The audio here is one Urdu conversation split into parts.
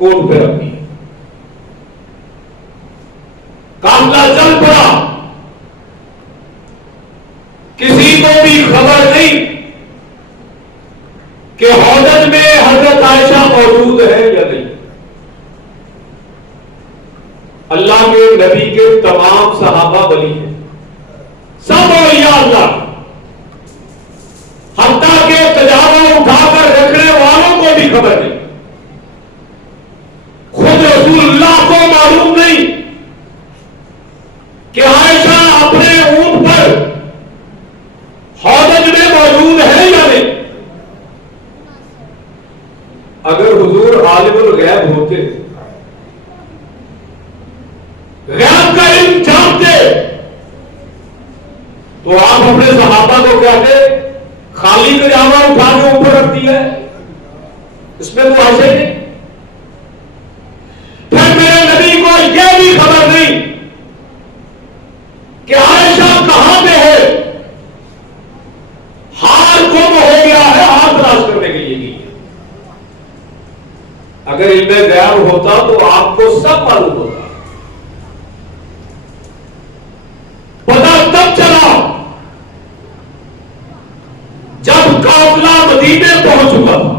اونٹ پہ رکھ دی، قافلہ چل پڑا، کسی کو بھی خبر نہیں کہ حوض میں حضرت عائشہ موجود ہے یا نہیں۔ اللہ کے نبی کے تمام صحابہ ولی ہیں، سب اولیاء اللہ، حتیٰ کہ تجاوز اٹھا کر رکھنے والوں کو بھی خبر نہیں، خود رسول اللہ کو معلوم نہیں کہ عائشہ اپنے اونٹ پر حوض میں موجود ہے یا نہیں۔ اگر حضور عالم الغیب ہوتے، غیب کا علم جانتے، تو آپ اپنے صحابہ کو کہتے خالی تجاوز اٹھا کے اوپر رکھ دیا ہے، اس میں تو ایسے نہیں۔ پھر میرے نبی کو یہ بھی خبر نہیں کہ عائشہ کہاں پہ ہے، ہار گم ہو گیا ہے، ہار تلاش کرنے کے لیے گئی ہے۔ اگر علم غیب ہوتا تو آپ کو سب معلوم ہوتا، پتہ تب چلا جب قافلہ مدینے پہنچ چکا تھا۔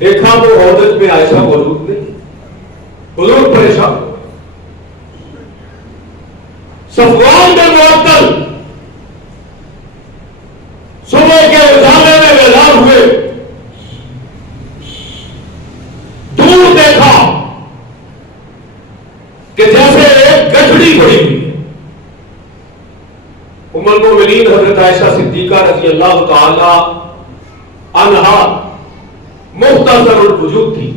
دیکھا تو حوض میں عائشہ موجود نہیں، حضور پریشان ہو گئے۔ صفوان بن معطل صبح کے اجالے میں بیدار ہوئے، دور دیکھا کہ جیسے ایک گٹھڑی پڑی ہوئی ہے۔ ام المؤمنین حضرت عائشہ صدیقہ رضی اللہ تعالی عنہا مختصر الوجود تھی،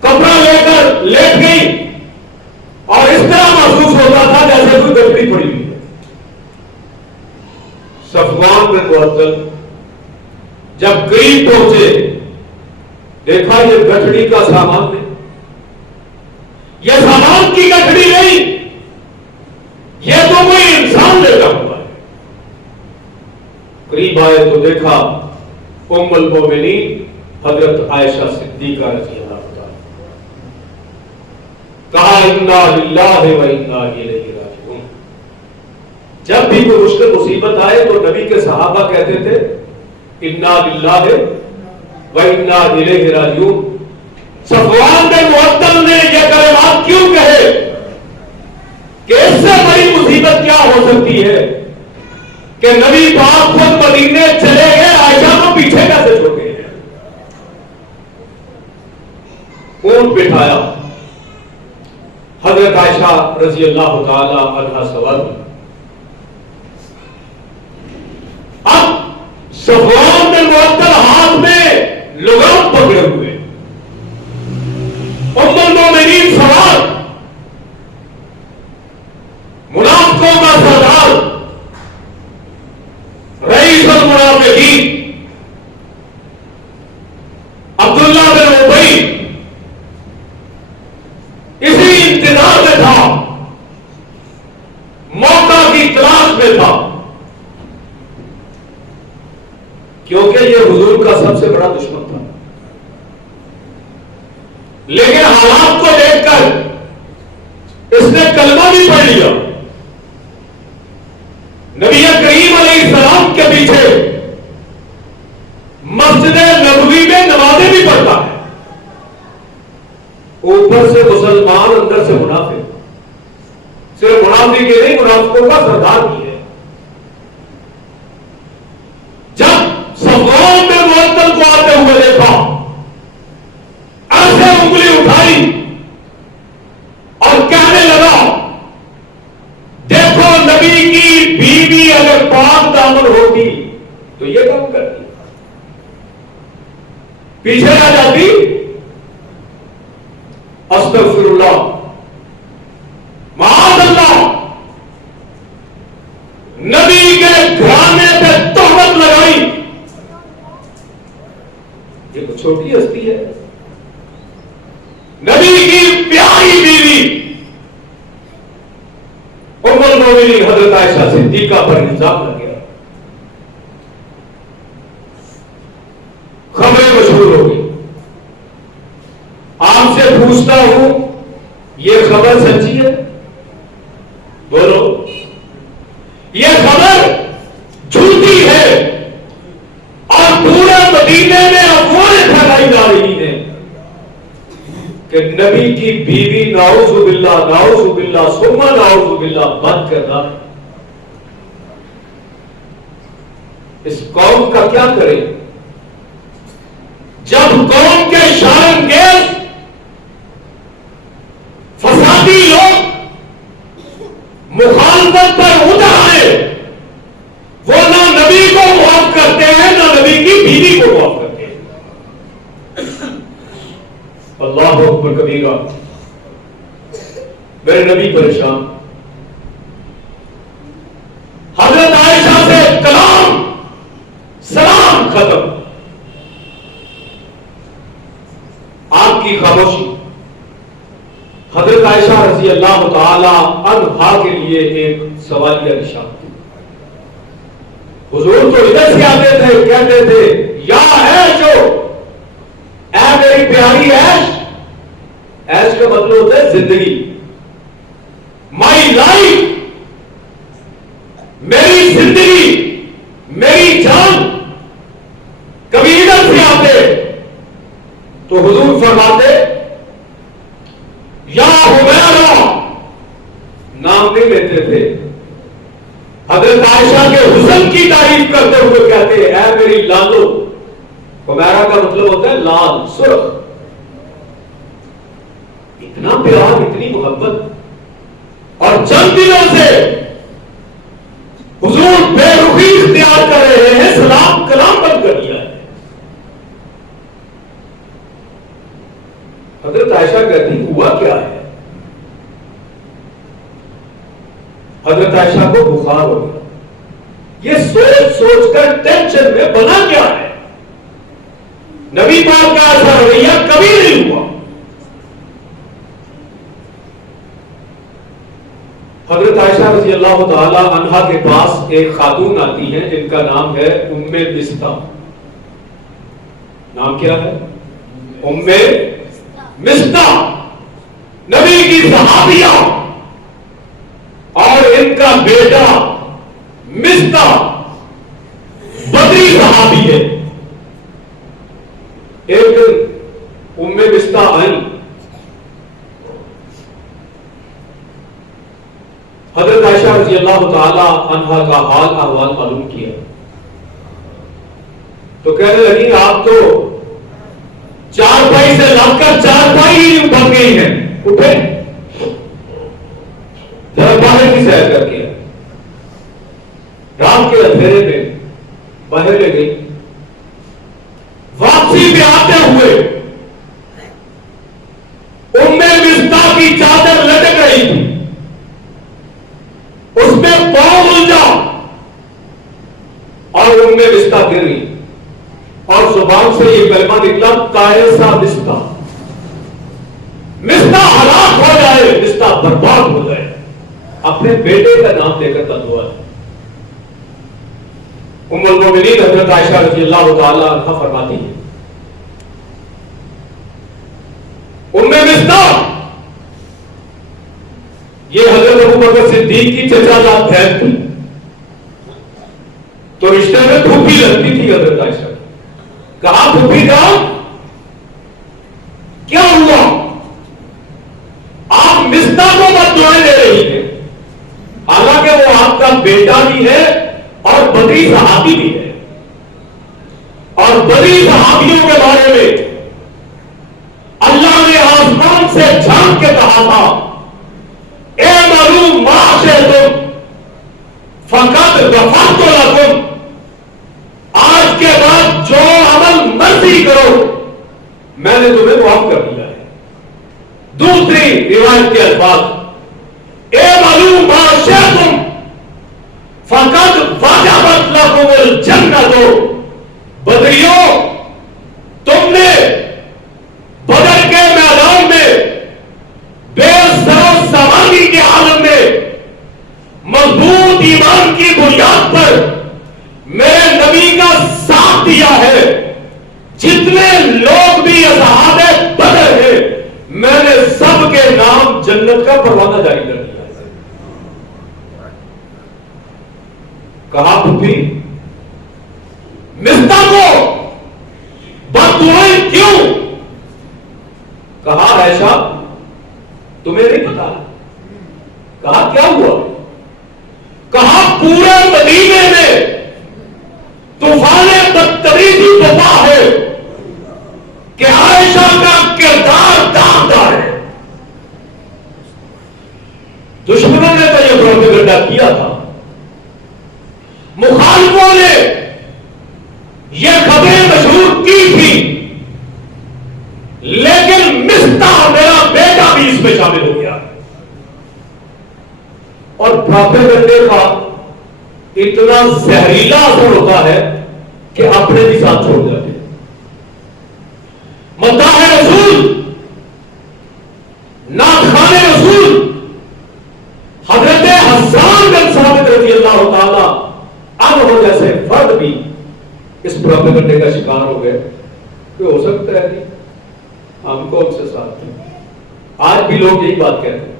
کپڑا لے کر لیٹ گئی اور اس طرح محسوس ہوتا تھا جیسے کوئی گٹھڑی پڑی ہوئی ہے۔ صفوان بن معطل جب قریب پہنچے، دیکھا یہ گٹھڑی کا سامان نہیں، یہ سامان کی گٹھڑی نہیں، یہ تو کوئی انسان لے کر ہوا ہے۔ قریب آئے تو دیکھا ام المؤمنین حضرت عائشہ صدیقہ رضی اللہ تعالی، کہا انا للہ و انا الیہ راجعون۔ جب بھی کوئی مشکل مصیبت آئے تو نبی کے صحابہ کہتے تھے انا للہ و انا الیہ راجعون۔ صفوان بن معطل نے یہ کلمات کیوں کہے کہ اس سے بڑی مصیبت کیا ہو سکتی ہے کہ نبی پاک خود مدینے چلے گئے، عائشہ کو پیچھے کیسے چھوڑ گئے ہیں۔ اونٹ بٹھایا، حضرت عائشہ رضی اللہ تعالی عنہا سوار ہوئی۔ اب صفوان بن معطل ہاتھ میں لگام پکڑے ہوئے، ام المؤمنین سوار، منافقوں کا سردار رئیس المنافقین عبداللہ بن ابی اسی انتظار میں تھا، موقع کی تلاش میں تھا، کیونکہ یہ حضور کا سب سے بڑا دشمن تھا۔ لیکن حالات کو دیکھ کر اس نے کلمہ بھی پڑھ لیا، نبی کریم علیہ السلام کے پیچھے مسجد نبوی میں نمازیں بھی پڑھتا ہے، اوپر سے مسلمان اندر سے منافق، صرف منافق ہی نہیں منافقوں کا سردار بھی ہے۔ جب صفوان بن معطل کو آتے ہوئے دیکھا، ایسے انگلی اٹھائی اور کہنے لگا دیکھو نبی کی بیوی اگر پاک دامن ہوتی تو یہ کام کرتی، پیچھے آ جاتی۔ استغفر اللہ، معاذ اللہ، نبی کے گھرانے پہ تہمت لگائی، یہ تو چھوٹی ہستی ہے، نبی کی پیاری بیوی ام المؤمنین حضرت عائشہ صدیقہ پر الزام لگ گیا۔ دور ہوگی. آپ سے پوچھتا ہوں یہ خبر سچی ہے؟ بولو. یہ خبر جھوٹی ہے اور پورے مدینے میں افواہیں پھیلائی جا رہی ہیں کہ نبی کی بیوی نعوذ باللہ ثم نعوذ باللہ بد کردار. اس قوم کا کیا کرے جب قوم کے شرمگیز فسادی لوگ مخالفت پر اتر آئے. وہ نہ نبی کو معاف کرتے ہیں نہ نبی کی بیوی کو معاف کرتے ہیں. اللہ اکبر کبیرہ. میرے نبی پریشان. حضرت عائشہ سے کلام سلام ختم. آپ کی خاموشی حضرت عائشہ رضی اللہ تعالی عنہا کے لیے ایک سوالیہ نشان. حضور تو ادھر سے آتے تھے کہتے تھے یا عیشو اے میری پیاری عیش. عیش کا مطلب ہوتا ہے زندگی. مائی لائف میری زندگی میری جان. کبھی ادھر سے آتے تو حضور فرماتے یا حمیرہ. نام نہیں لیتے تھے. حضرت عائشہ کے حسن کی تعریف کرتے ہوئے کہتے ہیں اے میری لالو. حمیرہ کا مطلب ہوتا ہے لال سرخ. اتنا پیار اتنی محبت. اور چند دنوں سے حضور بے رخی اختیار کر رہے ہیں. سلام کلام بند کر دیا ہے. حضرت عائشہ کہتی ہوا کیا ہے؟ حضرت عائشہ کو بخار ہو گیا. یہ سوچ سوچ کر ٹینشن میں بنا کیا ہے؟ نبی پاک کا ایسا رویہ کبھی نہیں ہوا. حضرت عائشہ رضی اللہ تعالی عنہا کے پاس ایک خاتون آتی ہے جن کا نام ہے ام مستہ. نام کیا ہے؟ ام مستہ. نبی کی صحابیہ اور ان کا بیٹا مستہ بدری صحابی ہے. ایک دن ام مستہ آئی. حضرت عائشہ رضی اللہ تعالی عنہا کا حال احوال معلوم کیا تو کہنے لگی آپ تو چارپائی سے لگ کر چارپائی ہی بن گئی ہیں. اٹھے ذرا باہر کی سیر کر کے رات کے اندھیرے میں باہر لے گئی. واپسی پہ آتے ہوئے ام مستہ کی چادر لٹک رہی تھی. اس میں پاؤں الجھا اور ام مستہ گر گئی اور زبان سے یہ کلمہ نکلا تائسا مستہ. مستہ ہلاک ہو جائے, مستہ برباد ہو جائے. اپنے بیٹے کا نام لے کر دعا ہے. ام المومنین حضرت عائشہ رضی اللہ تعالی عنہا فرماتی ہے ام مستہ یہ حضرت ابو بکر صدیق کی چچا جات بہن تھی تو رشتے میں پھوپھی لگتی تھی حضرت عائشہ. کہا پھوپھی جان کیا ہوا؟ آپ مستہ کو بد دعائیں دے رہی ہیں حالانکہ وہ آپ کا بیٹا بھی ہے اور بدری صحابی بھی ہے. اور بدری صحابیوں کے بارے میں اللہ نے آسمان سے جھانک کے کہا تھا اے معلوم معاشرتم فقط غفرت لکم. آج کے بعد جو عمل مرضی کرو میں نے تمہیں معاف کر دیا ہے. دوسری روایت کے الفاظ اے معلوم معاشرتم فقط وجبت لکم الجنت. بدریوں تم نے بدر کے میدان میں بے سر و سواری کے عالم میں مضبوط ایمان کی بنیاد پر میرے نبی کا ساتھ دیا ہے. جتنے جنت کا پروانہ جاری کر دیا. کہا پھپھی مصطفیٰ کو بد دعائیں کیوں؟ کہا عائشہ تمہیں نہیں پتا. کہا کیا ہوا؟ کہا پورے مدینے میں طوفان بدتمیزی وبا ہے کہ عائشہ کا کردار داغدار ہے. دشمنوں نے تو یہ پروپیگنڈا کیا تھا, مخالفوں نے یہ خبریں مشہور کی تھی, لیکن مصطفیٰ میرا بیٹا بھی اس میں شامل ہو گیا. اور پروپیگنڈے کا اتنا زہریلا اثر ہوتا ہے کہ اپنے بھی ساتھ چھوڑ جاتے ہیں. مداح رسول, ناخوان رسول حضرت حسان بن ثابت رضی اللہ تعالی عنہ جیسے فرد بھی اس پروپیگنڈے کا شکار ہو گئے کہ ہو سکتا ہے کہ ہم کو ان سے ساتھ ہیں. آج بھی لوگ یہی بات کہتے ہیں,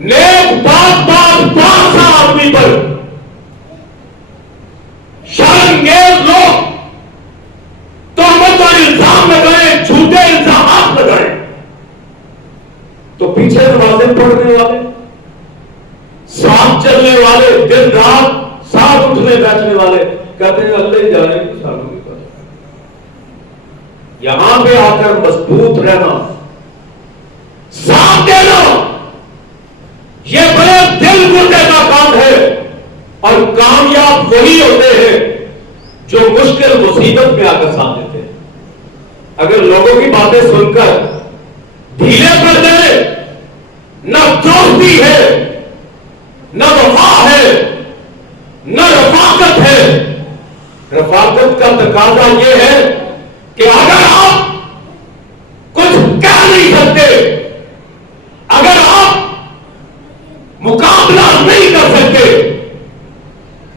نیک بات سا آدمی پر شرمگیز لوگ تہمت اور الزام لگائیں, جھوٹے الزامات لگائیں, تو پیچھے نمازیں پڑھنے والے, ساتھ چلنے والے, دن رات ساتھ اٹھنے بیٹھنے والے کہتے ہیں اللہ ہی جانے کی سانوں کی بات. یہاں پہ آ کر مضبوط رہنا, ساتھ دینا, یہ بڑے دل گردے کا کام ہے. اور کامیاب وہی ہوتے ہیں جو مشکل مصیبت میں آ کر ساتھ دیتے ہیں. اگر لوگوں کی باتیں سن کر ڈھیلے پڑ جائے, نہ دوستی ہے, نہ وفا ہے, نہ رفاقت ہے. رفاقت کا تقاضا یہ ہے کہ اگر آپ کچھ کہہ نہیں سکتے, اگر آپ مقابلہ نہیں کر سکتے,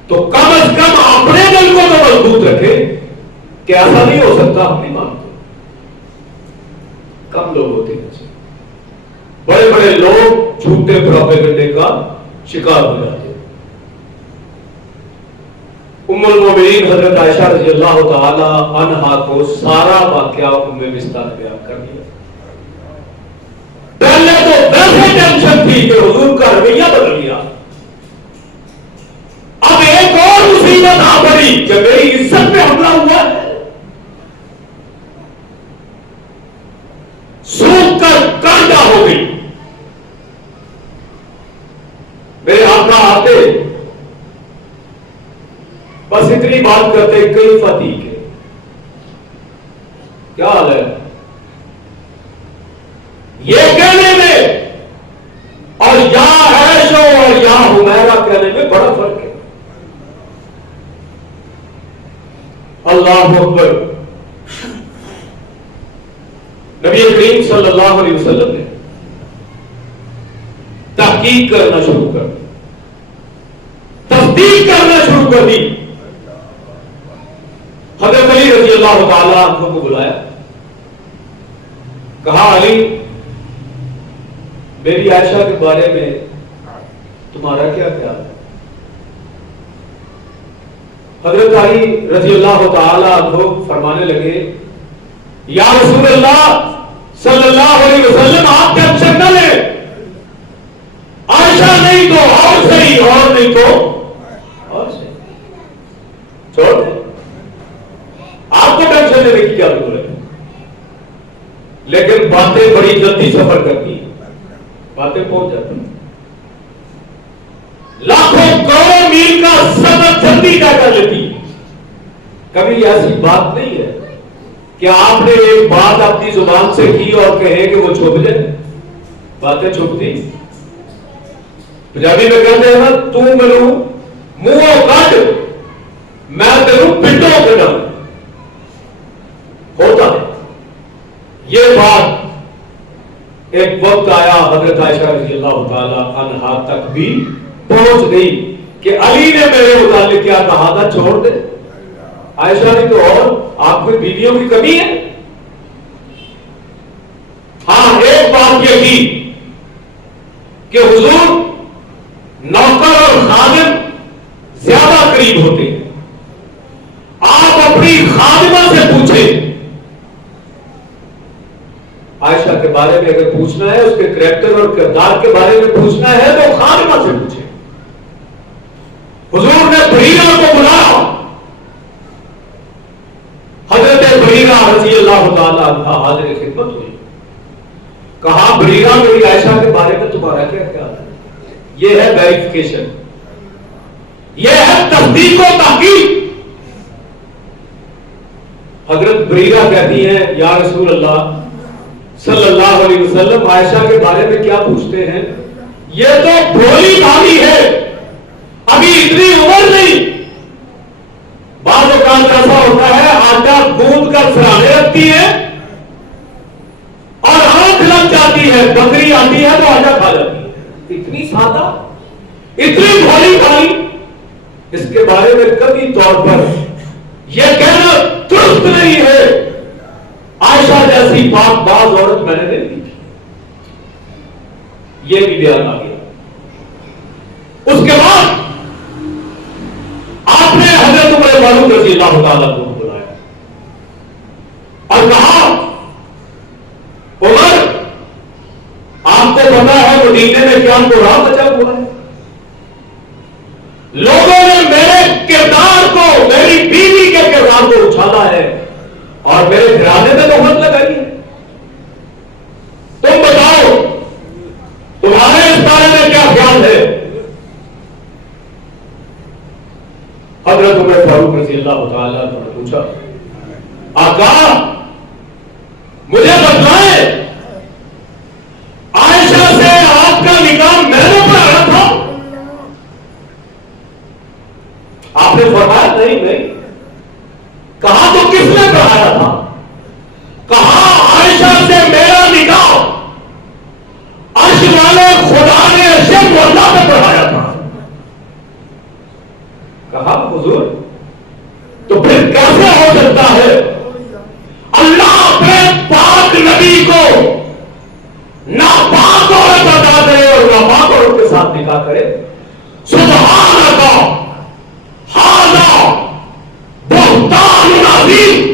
تو کم از کم اپنے دل کو تو مضبوط رکھے کہ ایسا نہیں ہو سکتا, ہم نہیں مانتے. کم لوگ ہوتے ہیں, بڑے بڑے لوگ جھوٹے پروپیگنڈے کا شکار ہو جاتے ہیں. ام المومنین حضرت عائشہ رضی اللہ تعالی عنہا کو سارا واقعہ ام مصطفیٰ نے بیان کر دیا. پہلے تو ویسے ٹینشن تھی کہ حضور کا رویہ بدل گیا, اب ایک اور مصیبت آ پڑی کہ میری عزت پہ حملہ ہوا ہے. سوکھ کر کانڈا ہو گئی. میرے آقا آتے بس اتنی بات کرتے, کئی فتح کے کیا حال ہے, یہ کہنے میں اور یا عائشہ اور یا حمیرہ کہنے میں بڑا فرق ہے. اللہ اکبر. نبی کریم صلی اللہ علیہ وسلم نے تحقیق کرنا شروع کر دی, تصدیق کرنا شروع کر دی. حضرت علی رضی اللہ تعالی عنہ کو بلایا, کہا علی میری عائشہ کے بارے میں تمہارا کیا خیال ہے؟ حضرت علی رضی اللہ تعالی عنہ فرمانے لگے, یا رسول اللہ صلی اللہ علیہ وسلم آپ ٹینشن نہ لیں, عائشہ نہیں تو اور صحیح, اور نہیں تو اور صحیح, چھوڑ دیں, آپ کو ٹینشن لینے کی کیا ضرورت ہے. لیکن باتیں بڑی جلدی سفر کرتی ہیں, باتیں پہنچ جاتی ہیں. لاکھوں کروڑوں میل کا سفر جلدی طے کر لیتی. کبھی ایسی بات نہیں ہے کہ آپ نے ایک بات اپنی زبان سے کی اور کہے کہ وہ چھپ جائے. باتیں چھپتی. پنجابی میں کہتے ہیں نا, تو ملو منہ کٹ میں تیروں پنڈوں کٹا. ہوتا ہے یہ بات. ایک وقت آیا حضرت عائشہ رضی اللہ تعالی عنہا تک بھی پہنچ گئی کہ علی نے میرے متعلق کیا کہا تھا, چھوڑ دے. عائشہ نے تو اور آپ کو بیویوں کی کمی ہے. ہاں ایک بات یہ تھی کہ حضور نوکر اور خادم زیادہ قریب ہوتے ہیں. آپ اپنی خادمہ سے پوچھیں. عائشہ کے بارے میں اگر پوچھنا ہے, اس کے کریکٹر اور کردار کے بارے میں پوچھنا ہے, تو خادمہ سے پوچھیں. حضور نے بریرہ کو بلایا. حضرت بریرہ رضی اللہ تعالی عنہ حاضر خدمت ہوئی. کہا بریرہ میری عائشہ کے بارے میں تمہارا کیا خیال ہے؟ یہ ہے ویریفیکیشن, یہ ہے تصدیق و تحقیق. حضرت بریرہ کہتی ہیں یا رسول اللہ صلی اللہ علیہ وسلم, عائشہ کے بارے میں کیا پوچھتے ہیں؟ یہ تو بھولی بھالی ہے, ابھی اتنی عمر نہیں. بعض اوقات ایسا ہوتا ہے آٹا گوندھ کر سرانے رکھتی ہے اور آنکھ لگ جاتی ہے, بکری آتی ہے تو آٹا کھا جاتی ہے. اتنی سادہ, اتنی بھولی بھالی, اس کے بارے میں کبھی طور پر یہ کہنا درست نہیں ہے. عائشہ جیسی پاک باز عورت میں نے نہیں دیکھی. یہ بھی بیان آ گیا. اس کے بعد آپ نے حضرت عمر فاروق رضی اللہ تعالیٰ کو بلایا اور کہا عمر, آپ کو پتا ہے مدینے میں کیا کوڑا بچا ہوا ہے. لوگوں نے میرے کردار کو, میری بیوی کے کردار کو اچھالا ہے اور میرے گھرانے میں تہمت لگائی ہے. تم بتاؤ تمہارے اس بارے میں کیا خیال ہے؟ حضرت عمر فاروق رضی اللہ تعالیٰ نے پوچھا, آقا مجھے بتلائیں, عائشہ سے آپ کا نکاح میں نے پڑھایا تھا؟ آپ نے فرمایا نہیں نہیں. کہا تو کس نے پڑھایا تھا؟ کہا عائشہ سے میرا نکاح عرش والے خدا نے عرش مولا میں پڑھایا تھا. کہا حضور تو پھر کیسے ہو سکتا ہے اللہ اپنے پاک نبی کو ناپاک عورت عطا کرے اور ناپاک عورت کے ساتھ نکاح کرے؟ سبحان اللہ, ھذا بہتان عظیم.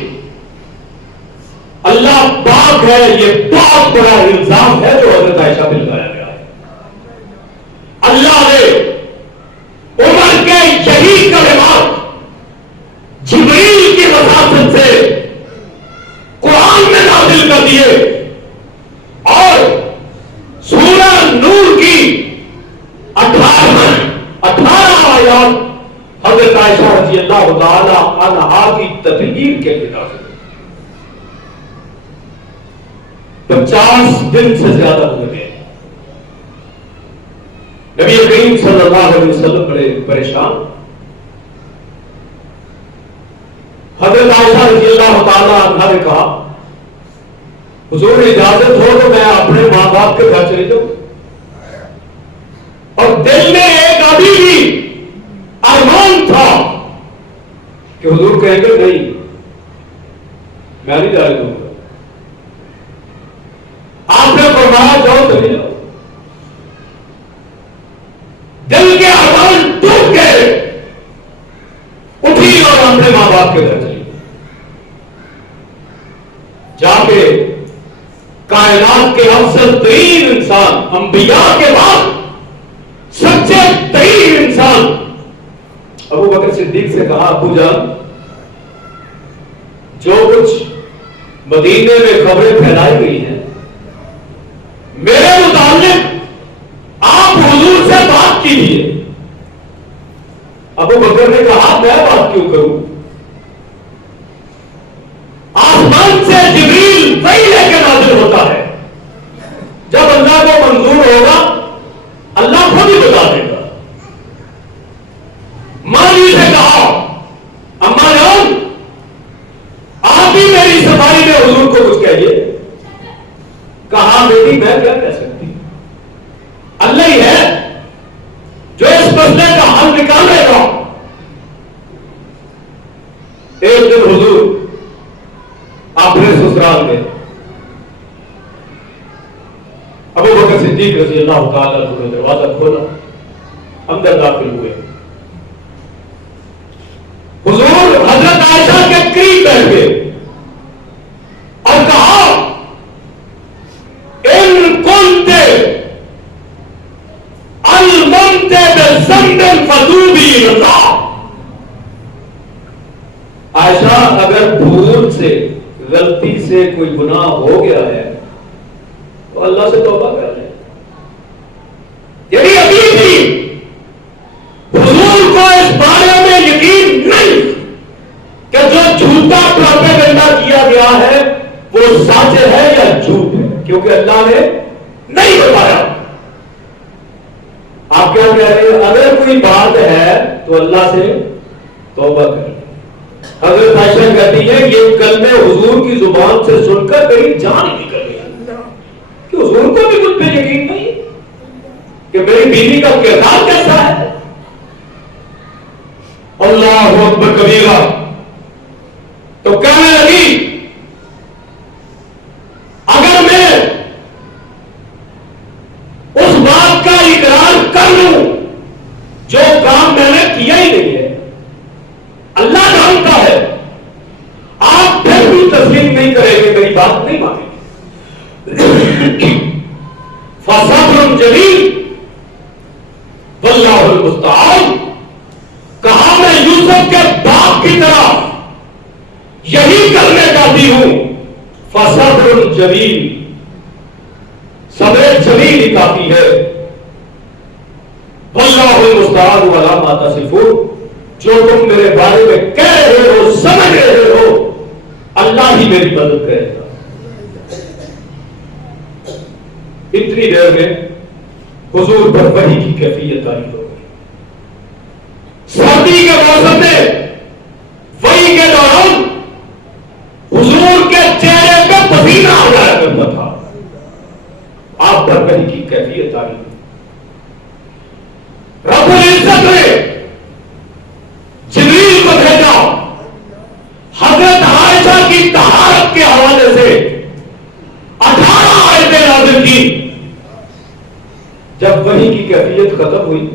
اللہ پاک ہے, یہ بہت بڑا الزام ہے جو حضرت عائشہ پہ لگایا گیا ہے. اللہ نے عمر کے یہی کلمات جبریل کی وساطت سے قرآن میں نازل کر دیے اور سورہ نور کی 18 آیات حضرت عائشہ رضی اللہ تعالی عنہا کی تطہیر کے بنا سے 50 دن سے زیادہ ہو گئے. نبی کریم صلی اللہ علیہ وسلم بڑے پریشان. حضرت عائشہ رضی اللہ تعالی عنہا نے کہا حضور اجازت ہو تو میں اپنے ماں باپ کے گھر چلے جاؤں. اور دل میں ایک ابھی بھی ارمان تھا کہ حضور کہیں گے نہیں میں نہیں جا رہا. آپ نے فرمایا جاؤ چلے جاؤ. دل کے ارمان ٹوٹ گئے, اٹھی اور اپنے ماں باپ کے گھر چلی. جا کے کائنات کے افضل ترین انسان, انبیاء کے بعد سچے ترین انسان ابو بکر صدیق سے کہا ابو جان جو کچھ مدینے میں خبریں پھیلائی گئی ہیں میرے متعلق آپ حضور سے بات کیجیے. ابو بکر نے کہا میں بات کیوں کروں؟ آسمان سے جبریل وحی لے کے نازل ہوتا ہے, جب اللہ کو منظور ہوگا اللہ خود ہی بتا دے گا. ماں جی سے کہا اما جان آپ ہی میری صفائی میں حضور کو کچھ کہیے. کہا بیٹی میں کیا کہہ سکتی, اللہ ہی ہے جو اس مسئلے کا حل نکالے گا. ایک دن حضور اپنے سسرال میں ابو بکر سے صدیق رضی اللہ تعالیٰ عنہ نے دروازہ کھولا، اندر داخل ہوئے، حضور حضرت عائشہ کے قریب بیٹھے اور کہا ان کنت المنت بذنب فذوبی رضا، عائشہ اگر بھول سے غلطی سے کوئی گناہ ہو گیا ہے تو اللہ سے توبہ کر لیں۔ یعنی ابھی بھی حضور کو اس بارے میں یقین نہیں کہ جو جھوٹا پروپیگنڈا کیا گیا ہے وہ سچ ہے یا جھوٹ ہے، کیونکہ اللہ نے نہیں بتایا۔ آپ کیا کہہ رہے ہیں؟ اگر کوئی بات ہے تو اللہ سے توبہ کر لیں۔ حضرت عائشہ کہتی ہے یہ کلمے حضور کی زبان سے سن کر میری جان ہی نکل گئی کہ حضور کو بھی مجھ پہ یقین نہیں کہ میری بیوی کا کردار کیسا ہے۔ اللہ اکبر کبیرہ، تو کہنے لگی اگر میں اس بات کا اقرار کر لوں جو کام میں نے کیا ہی نہیں ہے، اللہ جانتا ہے، آپ پھر بھی تسلیم نہیں کریں گے، میری بات نہیں مانیں گے، فصبر جمیل واللہ المستعان، کہا میں یوسف کے باپ کی طرح یہی کرنے جاتی ہوں، فصبر جمیل، صبر جمیل ہی کافی ہے، واللہ المستعان ولا ما تصفون، جو تم میرے بارے میں کہہ رہے ہو سمجھ رہے ہو اللہ ہی میری مدد کرے گا۔ اتنی دیر میں حضور پر وحی کی کیفیت آئی ہو گئی۔ سردی کے موسم میں وحی کے دوران حضور کے چہرے پہ پسینہ آ جایا کرتا تھا، آپ پر وحی کی کیفیت آئی۔ رب العزت نے جبریل کو بھیجا، حضرت عائشہ کی طہارت کے حوالے سے 18 آیتیں نازل کی۔ جب وحی کی کیفیت ختم ہوئی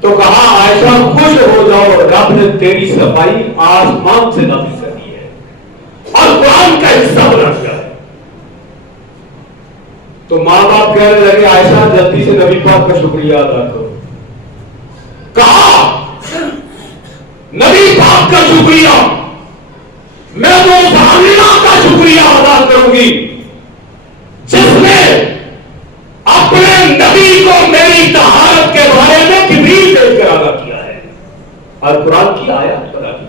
تو کہا عائشہ خوش ہو جاؤ، رب نے تیری صفائی آسمان سے نازل کر دی ہے اور قرآن کا حصہ بنا دیا ہے۔ تو ماں باپ کہنے لگے عائشہ جلدی سے نبی پاک کا شکریہ ادا کرو۔ کہا نبی پاک کا شکریہ میں وہ بھامنہ کا شکریہ ادا کروں گی جس نے اپنے نبی کو میری طہارت کے بارے میں جبریل بھیج کر آگاہ کیا ہے اور قرآن کی آیات بتا دی۔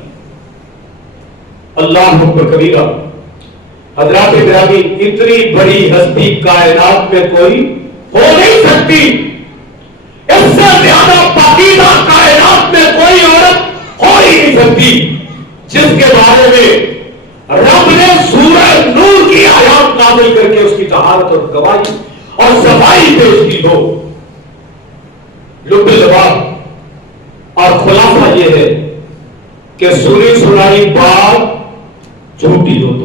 اللہ اکبر کبیرہ۔ حضرات گرامی، اتنی بڑی ہستی کائنات میں کوئی ہو نہیں سکتی، اس سے زیادہ پاکیزہ کائنات میں کوئی عورت ہو ہی نہیں سکتی جس کے بارے میں رب نے سورہ نور کی آیات نازل کر کے اس کی طہارت اور گواہی اور صفائی پیش کی ہو۔ لب لباب اور خلاصہ یہ ہے کہ سنی سنائی بات جھوٹی ہو تو